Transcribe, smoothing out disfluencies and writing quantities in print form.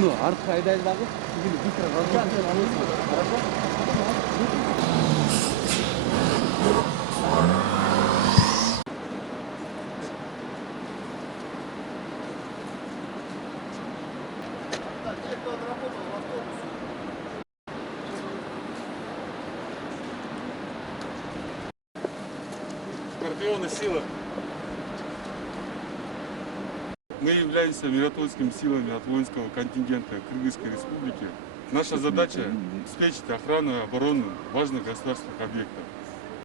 Ну, артқа айдайды дағы, сіздің быстро разворачиваться. Хорошо? Скорпионы сила. Мы являемся миротворческими силами от воинского контингента Кыргызской Республики. Наша задача – обеспечить охрану и оборону важных государственных объектов.